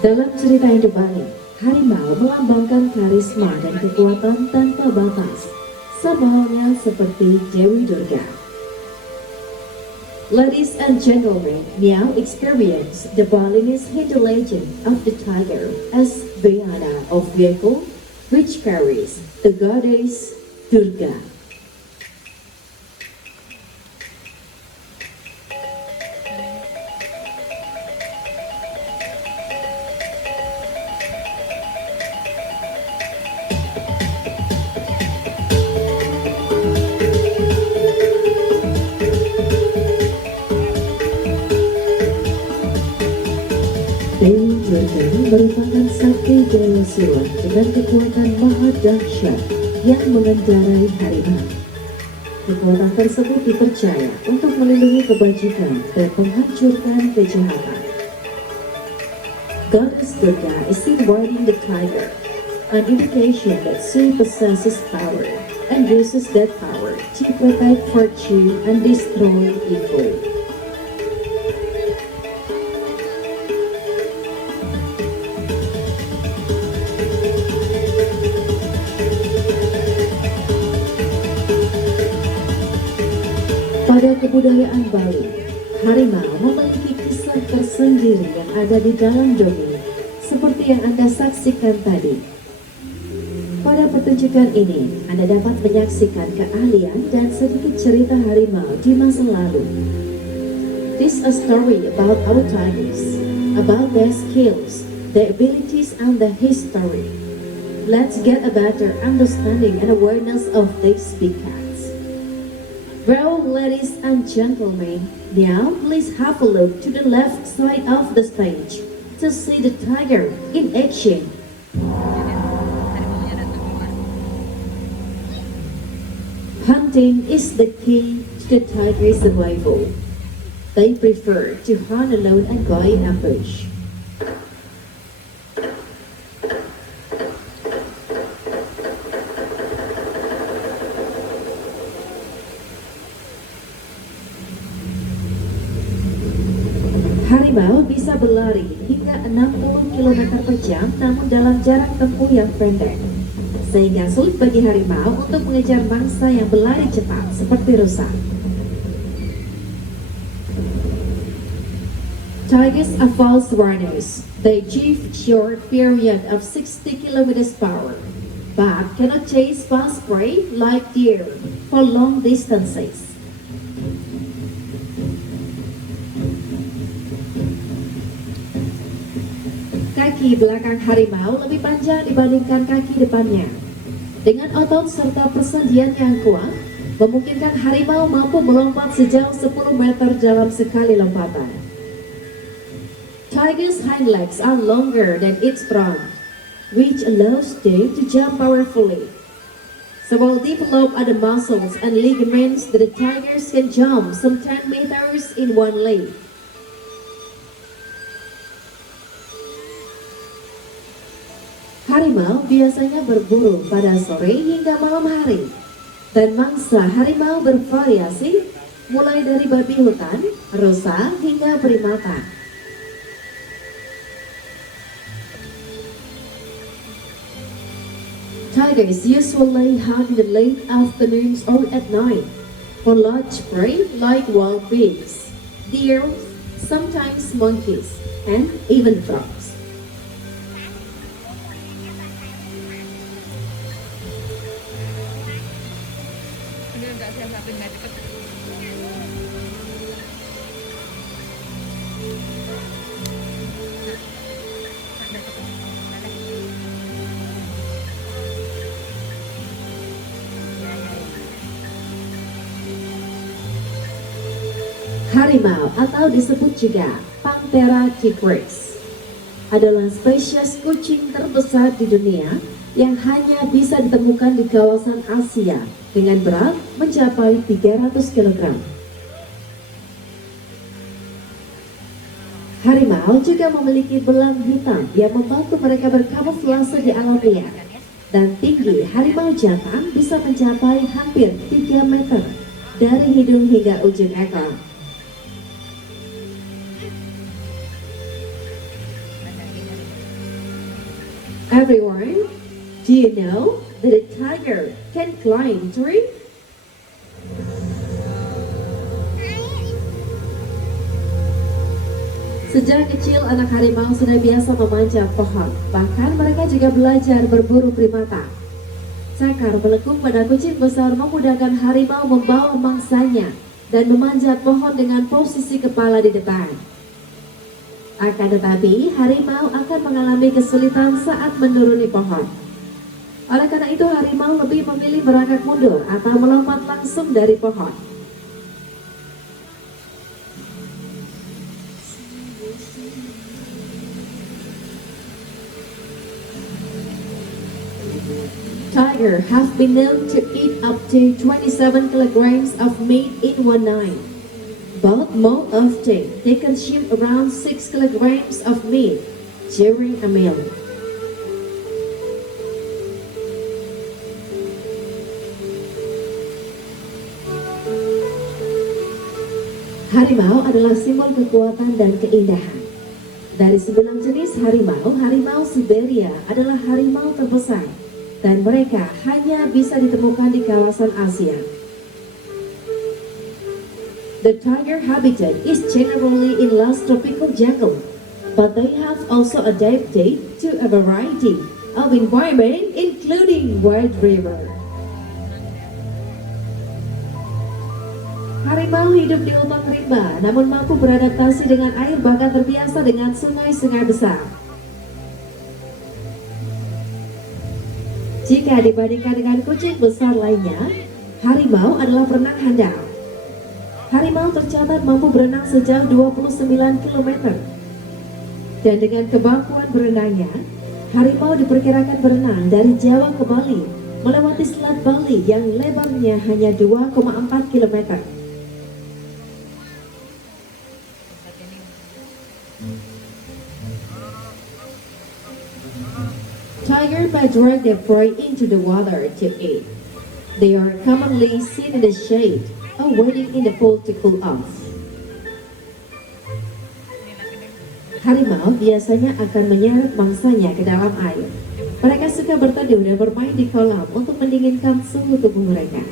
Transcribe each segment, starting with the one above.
Dalam cerita hidup Bali, harimau melambangkan karisma dan kekuatan tanpa batas, sama halnya seperti Dewi Durga. Ladies and gentlemen, now experience the Balinese Hindu legend of the tiger as Vihara of vehicle, which carries the goddess Durga. Dewi Durga merupakan sakti dewa silat dengan kekuatan maha dahsyat yang mengendarai harimau. Kekuatan tersebut dipercaya untuk melindungi kebajikan dan menghancurkan kejahatan. Goddess Durga is seen riding the tiger, an indication that she possesses power and uses that power to protect virtue and destroy evil. Pada kebudayaan Bali, harimau memiliki kisah tersendiri yang ada di dalam dongeng, seperti yang Anda saksikan tadi. Pada pertunjukan ini, Anda dapat menyaksikan keahlian dan sedikit cerita harimau di masa lalu. This is a story about our tigers, about their skills, their abilities, and their history. Let's get a better understanding and awareness of these big cats. Well, ladies and gentlemen, now please have a look to the left side of the stage to see the tiger in action. Hunting is the key to the tiger's survival. They prefer to hunt alone and go in ambush. Harimau bisa berlari hingga 60 km per jam namun dalam jarak tempuh yang pendek, sehingga sulit bagi harimau untuk mengejar mangsa yang berlari cepat seperti rusa. Tigers are fast runners. They achieve short period of 60 km power, but cannot chase fast prey like deer for long distances. Kaki belakang harimau lebih panjang dibandingkan kaki depannya. Dengan otot serta persendian yang kuat, memungkinkan harimau mampu melompat sejauh 10 meter dalam sekali lompatan. Tiger's hind legs are longer than its front, which allows them to jump powerfully. So well developed are the muscles and ligaments that the tigers can jump some 10 meters in one leap. Harimau biasanya berburu pada sore hingga malam hari, dan mangsa harimau bervariasi mulai dari babi hutan, rusa, hingga primata. Tigers usually hunt in the late afternoons or at night for large prey like wild pigs, deer, sometimes monkeys, and even frogs. Harimau atau disebut juga Panthera tigris adalah spesies kucing terbesar di dunia yang hanya bisa ditemukan di kawasan Asia dengan berat mencapai 300 kg. Harimau juga memiliki belang hitam yang membantu mereka berkamuflase di alam liar, dan tinggi harimau jantan bisa mencapai hampir 3 meter dari hidung hingga ujung ekor. Everyone, do you know that a tiger can climb tree? Sejak kecil, anak harimau sudah biasa memanjat pohon. Bahkan mereka juga belajar berburu primata. Cakar melengkung pada kucing besar memudahkan harimau membawa mangsanya dan memanjat pohon dengan posisi kepala di depan. Akan tetapi, harimau akan mengalami kesulitan saat menuruni pohon. Oleh karena itu, harimau lebih memilih merangkak mundur atau melompat langsung dari pohon. Tiger have been known to eat up to 27 kilograms of meat in one night. But more often, they consume around 6 kilograms of meat during a meal. Harimau adalah simbol kekuatan dan keindahan. Dari 9 jenis harimau, harimau Siberia adalah harimau terbesar dan mereka hanya bisa ditemukan di kawasan Asia. The tiger habitat is generally in lush tropical jungle, but they have also adapted to a variety of environment including wide river. Harimau hidup di hutan rimba, namun mampu beradaptasi dengan air bahkan terbiasa dengan sungai-sungai besar. Jika dibandingkan dengan kucing besar lainnya, harimau adalah perenang handal. Harimau tercatat mampu berenang sejauh 29 km. Dan dengan kemampuan berenangnya, harimau diperkirakan berenang dari Jawa ke Bali, melewati Selat Bali yang lebarnya hanya 2,4 km. Tiger may drag their prey into the water to eat. They are commonly seen in the shade or waiting in the pool to cool off. Harimau biasanya akan menyeret mangsanya ke dalam air. Mereka suka berteduh dan bermain di kolam untuk mendinginkan suhu tubuh mereka.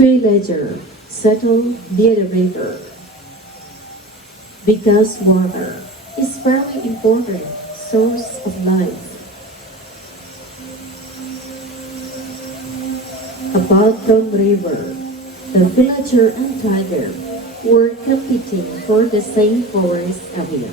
Villager settle near the river because water is very important source of life. About Dong River, the villager and tiger were competing for the same forest area.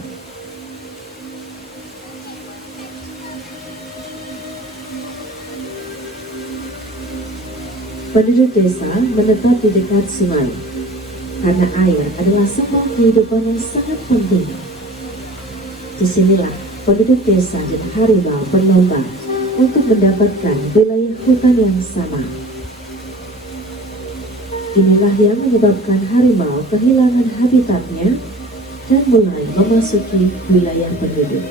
Penduduk desa menetap di dekat sungai karena air adalah sumber kehidupan yang sangat penting. Disinilah penduduk desa dan harimau berlomba untuk mendapatkan wilayah hutan yang sama. Inilah yang menyebabkan harimau kehilangan habitatnya dan mulai memasuki wilayah penduduk.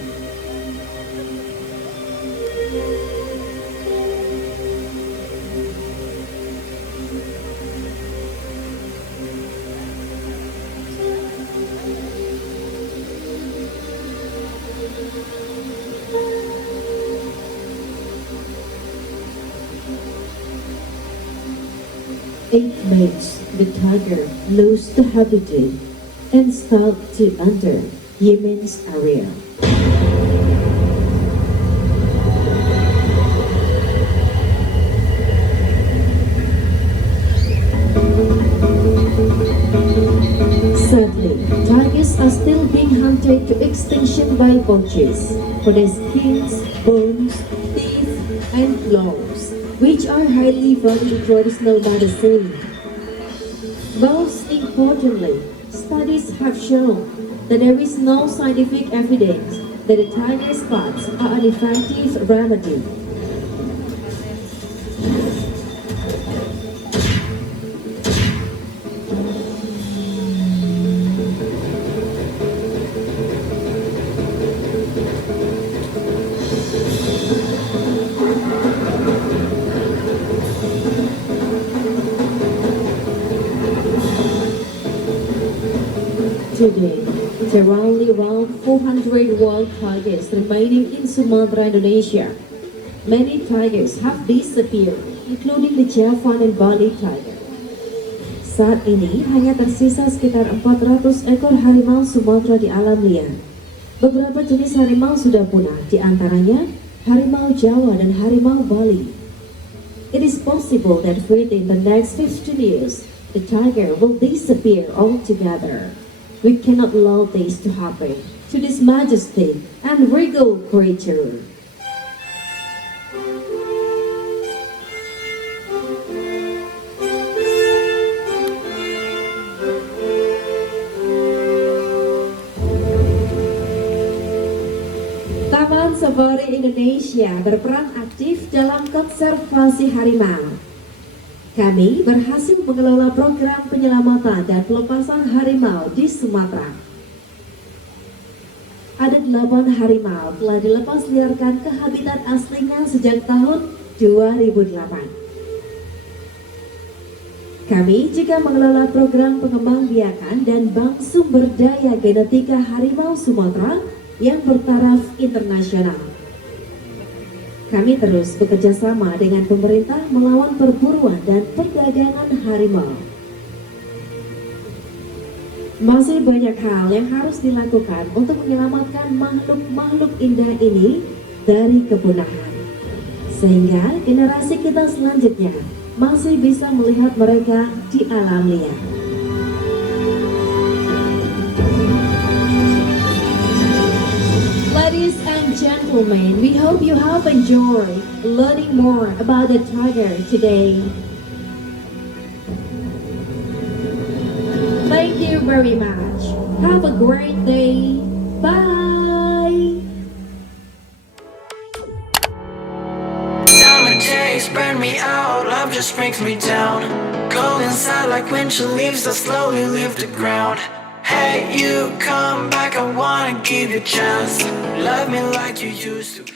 It makes the tiger lose the habitat and start to enter Yemen's area. Sadly, tigers are still being hunted to extinction by poachers for their skins, bones, teeth, and claws, which are highly valued in traditional medicine. Most importantly, studies have shown that there is no scientific evidence that the tiger spots are an effective remedy. Today, there are only around 400 wild tigers remaining in Sumatra, Indonesia. Many tigers have disappeared, including the Java and Bali tiger. Saat ini hanya tersisa sekitar 400 ekor harimau Sumatera di alam liar. Beberapa jenis harimau sudah punah, di antaranya harimau Jawa dan harimau Bali. It is possible that within the next 15 years, the tiger will disappear altogether. We cannot allow this to happen to this majestic and regal creature. Taman Safari Indonesia berperan aktif dalam konservasi harimau. Kami berhasil mengelola program penyelamatan dan pelepasan harimau di Sumatera. Ada 8 harimau telah dilepas liarkan ke habitat aslinya sejak tahun 2008. Kami juga mengelola program pengembangbiakan dan bank sumber daya genetika harimau Sumatera yang bertaraf internasional. Kami terus bekerja sama dengan pemerintah melawan perburuan dan perdagangan harimau. Masih banyak hal yang harus dilakukan untuk menyelamatkan makhluk-makhluk indah ini dari kepunahan, sehingga generasi kita selanjutnya masih bisa melihat mereka di alam liar. Ladies and gentlemen, we hope you have enjoyed learning more about the tiger today. Thank you very much. Have a great day. Bye. Summer days burn me out, love just brings me down. Go inside like winter leaves that slowly leave the ground. Hey, you come back, I wanna give you a chance. Love me like you used to.